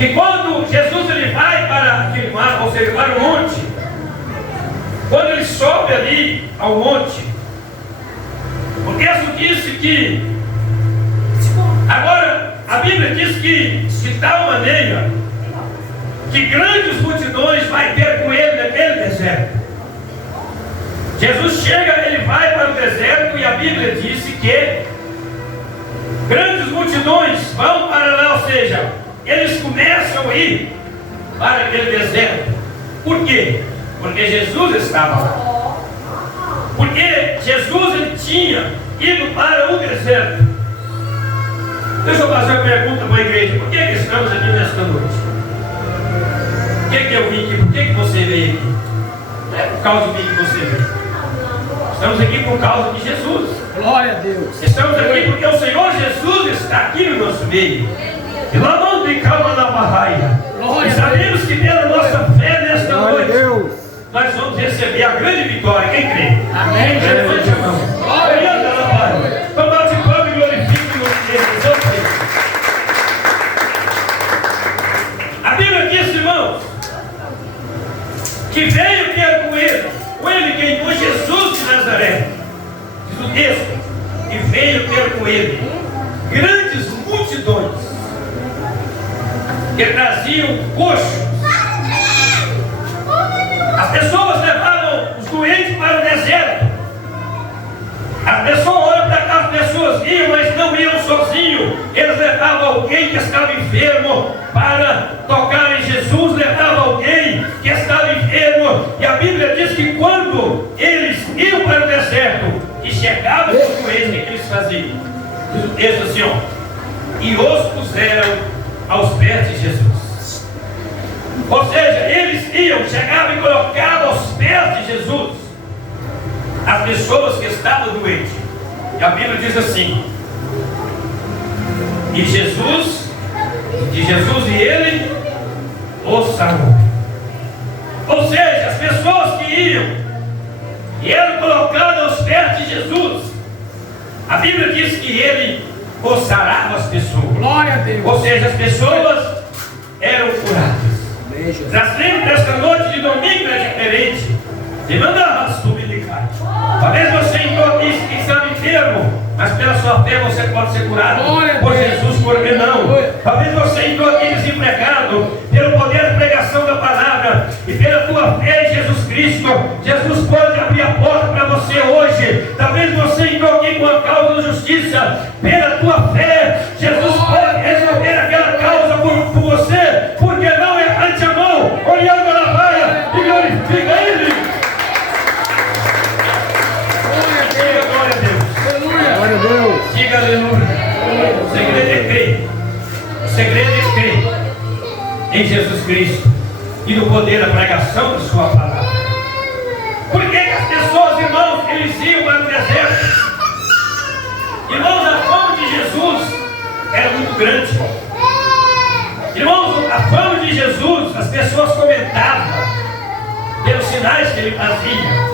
que quando Jesus ele vai para firmar, ou seja, para o monte, quando ele sobe ali ao monte, o texto disse que, agora a Bíblia diz que de tal maneira que grandes multidões vai ter com ele naquele deserto. Jesus chega, ele vai para o deserto e a Bíblia disse que grandes multidões vão para lá, ou seja, eles começam a ir para aquele deserto. Por quê? Porque Jesus estava lá. Porque Jesus ele tinha ido para o deserto. Deixa eu fazer uma pergunta para a igreja. Por que estamos aqui nesta noite? Por que eu vim aqui? Por que você veio aqui? Não é por causa de mim que você veio. Estamos aqui por causa de Jesus. Glória a Deus. Estamos aqui porque o Senhor Jesus está aqui no nosso meio. E lá não tem calma na barraia. E sabemos que pela nossa fé nesta noite, nós vamos receber a grande vitória. Quem crê? Amém. Levante a mão. Glória a Deus. Então bate palma e glorifique o nome de Deus. A Bíblia diz, irmãos, que veio ter com ele quem foi Jesus de Nazaré. Diz o texto, e veio ter com ele grandes multidões que traziam coxos. As pessoas levavam os doentes para o deserto. As pessoas olham para cá, as pessoas iam, mas não iam sozinhos. Eles levavam alguém que estava enfermo para tocar em Jesus, levavam alguém que estava enfermo. E a Bíblia diz que quando eles iam para o deserto e chegavam os doentes, o que eles faziam? Diz o texto assim, ó, e os puseram aos pés de Jesus. Ou seja, eles iam, chegavam e colocavam aos pés de Jesus as pessoas que estavam doentes. E a Bíblia diz assim, e Jesus e ele os sarou. Ou seja, as pessoas que iam e eram colocadas aos pés de Jesus, a Bíblia diz que ele os sarava as pessoas. Glória a Deus. Ou seja, as pessoas eram curadas. Já sempre desta noite de domingo é diferente. E mandava dominicar. Talvez você entrou aqui que estava enfermo, mas pela sua fé você pode ser curado por Jesus, por que não? Talvez você entrou aqui desempregado, pelo poder da pregação da palavra e pela tua fé em Jesus Cristo, Jesus pode abrir a porta para você hoje. Talvez você entrou aqui com a causa da justiça, pela tua fé, Jesus pode resolver aquela causa por você. Por que não? Levante a mão, olhando na vaia e glorifica Ele. Glória a Deus. Diga aleluia. O segredo é crer. O segredo é crer em Jesus Cristo e no poder da pregação da sua palavra. Por que as pessoas, irmãos, eles iam para o deserto? Irmãos, a fama de Jesus era muito grande. Irmãos, a fama de Jesus, as pessoas comentavam pelos sinais que ele fazia.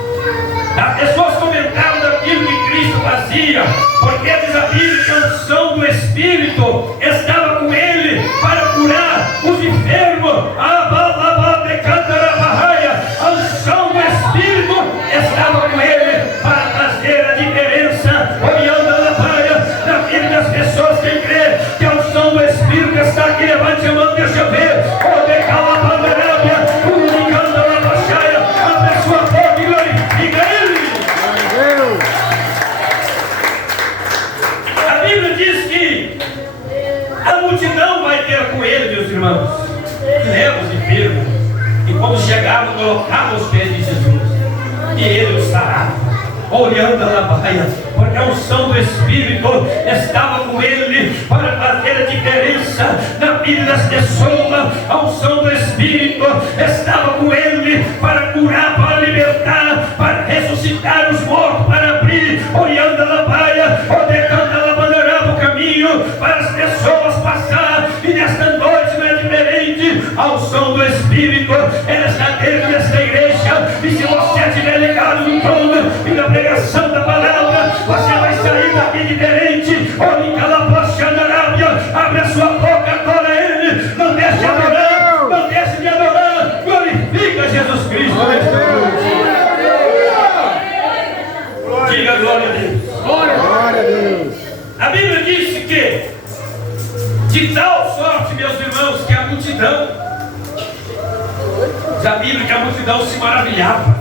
As pessoas comentavam daquilo que Cristo fazia, porque diz a Bíblia que a unção do Espírito estava com ele para curar os enfermos. A unção do Espírito estava com ele para fazer a diferença. Olhando na praia, na vida das pessoas, quem crê que a unção do Espírito está aqui, levante a mão, deixa eu ver. Irmãos, leva os enfermos, e quando chegavam, colocavam os pés de Jesus, e ele os sarava, olhando na baia, porque a unção do Espírito estava com ele para fazer a diferença na vida das pessoas. A unção do Espírito estava com ele para curar, para libertar, para ressuscitar os mortos, para abrir, olhando na baia, odecando a bandeira o caminho para as pessoas passar. E nesta noite não é diferente. A unção do Espírito ela está dentro desta igreja, e se você estiver ligado no trono e na pregação da palavra, você vai sair daqui diferente. Abre a sua boca, adora Ele, não deixe a multidão. Já a Bíblia que a multidão se maravilhava.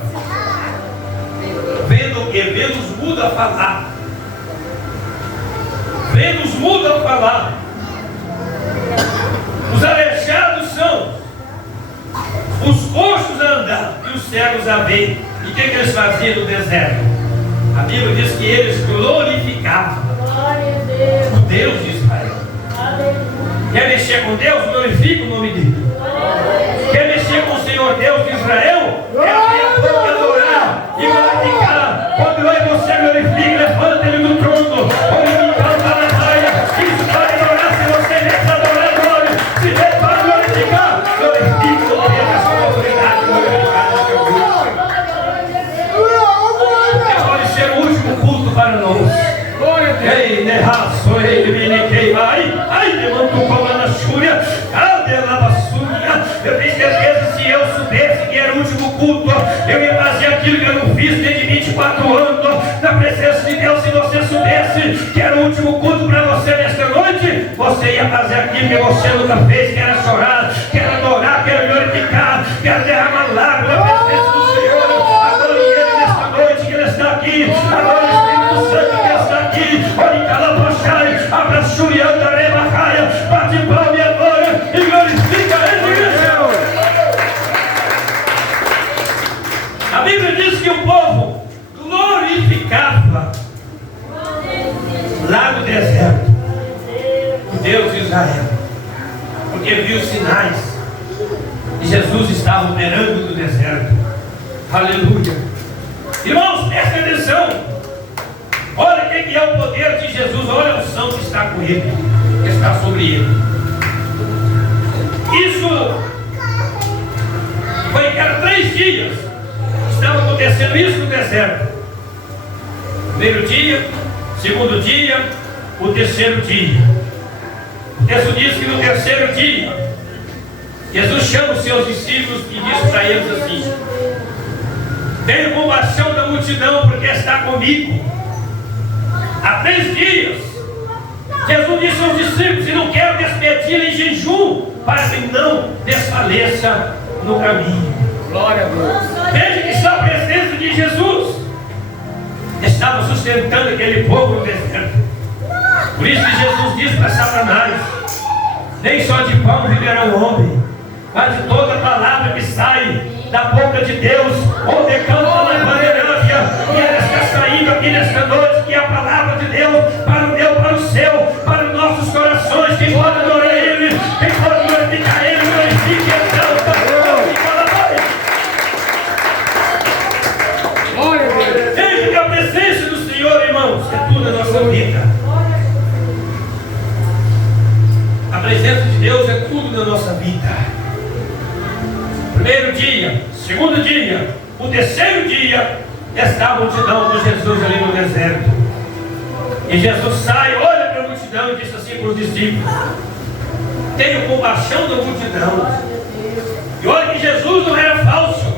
Vendo o que? Vendo os mudos a falar. Vendo os mudos a falar. Os aleijados são. Os coxos a andar e os cegos a ver. E o que eles faziam no deserto? A Bíblia diz que eles glorificavam o Deus de Israel. Quer mexer com Deus? Glorifica o nome dele. Quer mexer com o Senhor Deus de Israel? É abrir a boca, adorar e glorificar. Quando eu e você glorifica, levanta ele do trono. Quando ele canta na praia, isso para adorar. Se você vem para adorar, glória. Se vem para glorificar, glorifica o Deus da sua autoridade. Pode ser o último culto para nós. Ei, nerraço, ei, me queima. Ai, levanta o pão na chúria. Cadê a basura? Eu tenho certeza que se eu soubesse que era o último culto, eu ia fazer aquilo que eu não fiz desde 24 anos na presença de Deus. Se você soubesse que era o último culto para você nesta noite, você ia fazer aquilo que você nunca fez, que era chorar, que era adorar, que era glorificar, que era derramar lágrimas na presença do Senhor. Adore Ele nesta noite que Ele está aqui. Adore o Espírito Santo que Ele está aqui. Olhe calabochai, abra churianda, rebacaia, bate palma e adora e glorifica Ele, igreja. A Bíblia diz que o povo glorificava lá no deserto o Deus de Israel, porque viu sinais e Jesus estava operando no deserto. Aleluia. Irmãos, presta atenção. Olha o que é o poder de Jesus. Olha a unção que está com ele, que está sobre ele. Isso foi que era 3 dias. Estava acontecendo isso no deserto. Primeiro dia, segundo dia, o terceiro dia. O texto diz que no terceiro dia, Jesus chama os seus discípulos e diz para eles assim: tenho compaixão da multidão, porque está comigo. Há 3 dias, Jesus disse aos discípulos: e não quero despedir em jejum, para que não desfaleça no caminho. Glória a Deus. Veja que só a presença de Jesus estava sustentando aquele povo no deserto. Por isso que Jesus disse para Satanás: nem só de pão viverá o homem, mas de toda palavra que sai da boca de Deus. Onde canta na bandeirância, e ela está saindo aqui nesta noite, que é a palavra de Deus para o meu, para o seu, para os nossos corações. Quem pode adorar Ele, quem pode glorificar Ele, glorifique a Santa. Glória a Deus. Veja que a presença do Senhor, irmãos, é tudo na nossa vida. A presença de Deus é tudo na nossa vida. Primeiro dia, segundo dia, o terceiro dia, está a multidão de Jesus ali no deserto. E Jesus sai, olha para a multidão e diz assim para os discípulos: tenho compaixão da multidão. E olha que Jesus não era falso.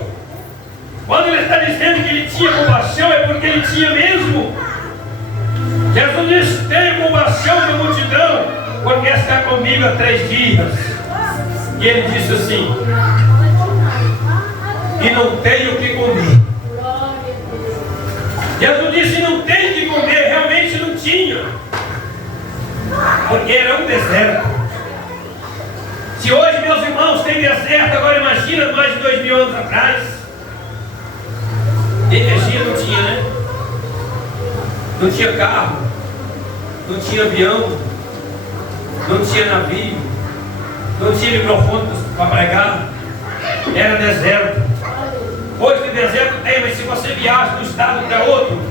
Quando ele está dizendo que ele tinha compaixão, é porque ele tinha mesmo. Jesus disse: tenho compaixão da multidão, porque está comigo há 3 dias. E ele disse assim: e não tenho o que comer. Jesus disse: não tem o que comer. Realmente não tinha, porque era um deserto. Se hoje, meus irmãos, tem deserto, agora imagina mais de 2000 anos atrás. Energia não tinha, né? Não tinha carro, não tinha avião, não tinha navio, não tinha microfone para pregar. Era deserto. Hoje tem deserto, tem, mas se você viaja de um estado para outro,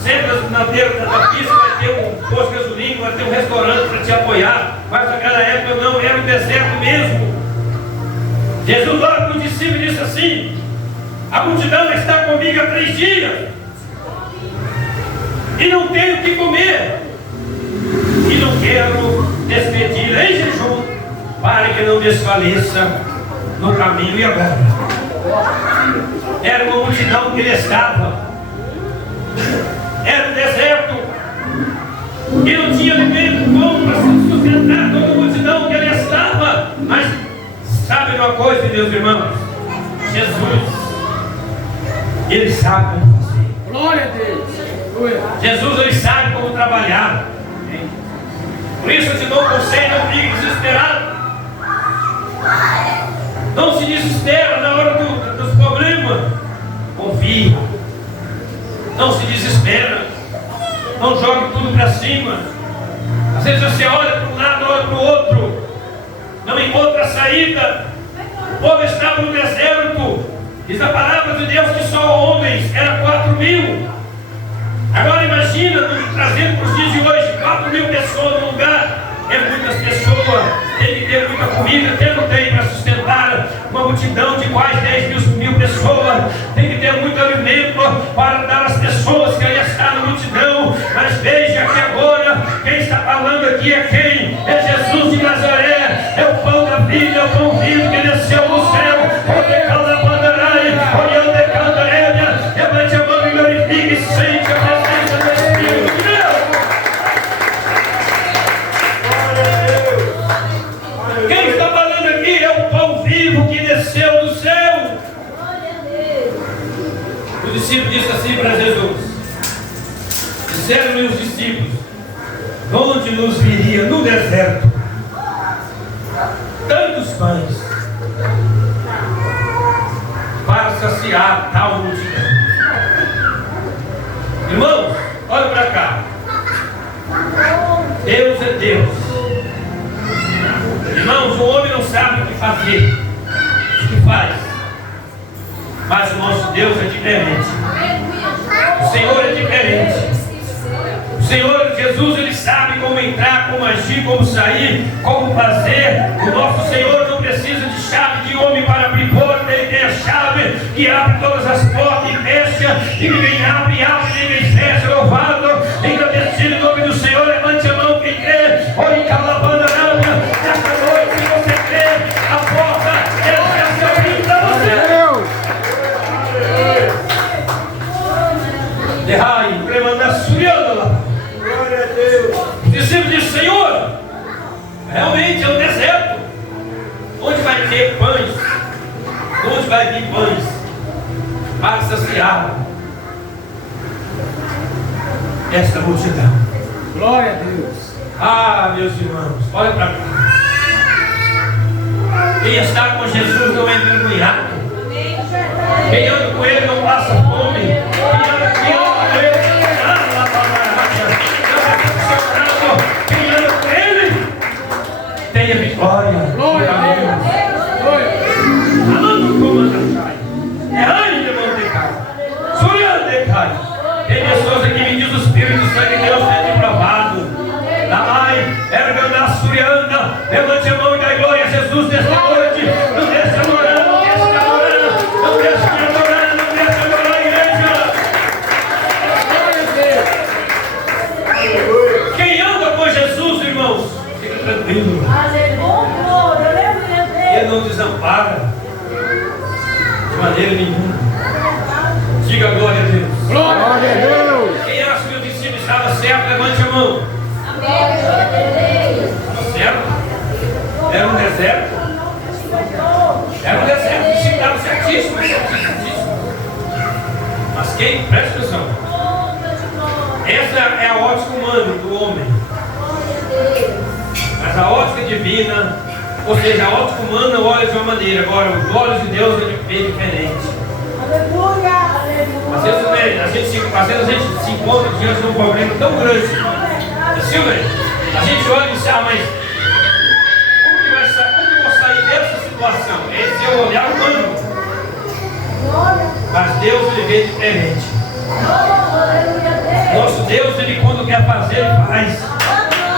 sempre na beira da pista vai ter um posto de gasolina, vai ter um restaurante para te apoiar. Mas naquela época não, era um deserto mesmo. Jesus olha para os discípulos e disse assim: a multidão está comigo há 3 dias e não tenho o que comer, e não quero despedir em jejum, para que não desfaleça no caminho. E agora? Era uma multidão que ele estava, era um deserto, e não tinha alimento bom para se sustentar toda a multidão que ele estava, mas uma coisa, meus irmãos. Jesus, Ele sabe como fazer. Glória a Deus. Jesus, Ele sabe como trabalhar. Por isso eu te dou um conselho, não fique desesperado. Não se desespera na hora dos problemas. Confia. Não se desespera. Não jogue tudo para cima. Às vezes você olha para um lado, olha para o outro. Não encontra saída. O povo estava no deserto. Diz a palavra de Deus que só homens, era 4.000. Agora imagina, trazendo para os dias de hoje, 4.000 pessoas no lugar. É muitas pessoas, tem que ter muita comida, tem não tem para sustentar uma multidão de quase 10.000 pessoas, tem que ter muito alimento para dar às pessoas que aí estão na multidão. Mas veja que agora, quem está falando aqui é quem? É Jesus de Nazaré, é o pão da vida, é o pão vivo que desceu do céu. Levante a mão e glorifique e sente a presença do Espírito de Deus. Quem está falando aqui é o pão vivo que desceu do céu. O discípulo disse assim para Jesus: disseram-lhe os discípulos, onde nos viria no deserto tantos pães para saciar tal multidão? Irmãos, olha para cá. Deus é Deus. Irmãos, o homem não sabe o que fazer, o que faz. Mas o nosso Deus é diferente. O Senhor é diferente. O Senhor Jesus, Ele sabe como entrar, como agir, como sair, como fazer. O nosso Senhor não precisa de chave de homem para abrir porta. Ele tem a chave que abre todas as portas e fecha. E ninguém abre, ninguém fecha. Louvado, agradecido em nome do Senhor. Levante a mão quem crê. Ore calabanda arábia. Nessa noite, se você crê, a porta ela vai se abrir para você. Derrai, premanda suriando lá. O discípulo disse: Senhor, realmente é um deserto. Onde vai ter pães? Onde vai vir pães para saciar esta multidão? Glória a Deus. Ah, meus irmãos, olha para cá. Quem está com Jesus não é envergonhado. Quem anda com Ele não passa fome. Quem anda com Ele, quem anda com Ele tem a vitória. Glória a Deus. Glória. Tem pessoas aqui que me dizem: o Espírito Santo de Deus tem me provado. Damai, erganda, surianda. Levante a mão e dá glória a Jesus nesta noite. Não deixe adorar, não deixe de adorar. Não deixe de adorar, não deixe de adorar a igreja. Quem anda com Jesus, irmãos, fica tranquilo. Ele não desampara de maneira nenhuma. Diga glória a Deus. Glória a Deus. Quem acha que o discípulo estava certo, levante a mão. Estava certo? Era um deserto? Era um deserto, o discípulo estava certíssimo, certíssimo. Mas quem? Presta atenção. Essa é a ótica humana do homem. Mas a ótica divina, ou seja, a ótica humana olha de uma maneira, agora os olhos de Deus ele vê diferente. Às vezes a gente se encontra diante de um problema tão grande. Assim, a gente olha e diz: ah, mas como que eu vou sair dessa situação? Esse é o olhar humano. Mas Deus ele vê diferente. Nosso Deus, ele quando quer fazer, ele faz.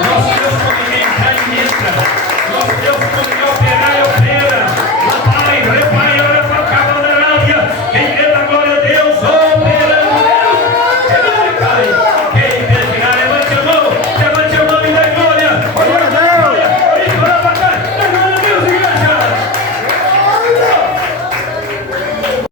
Nosso Deus, quando ele entra, ele entra. Nosso Deus, quando ele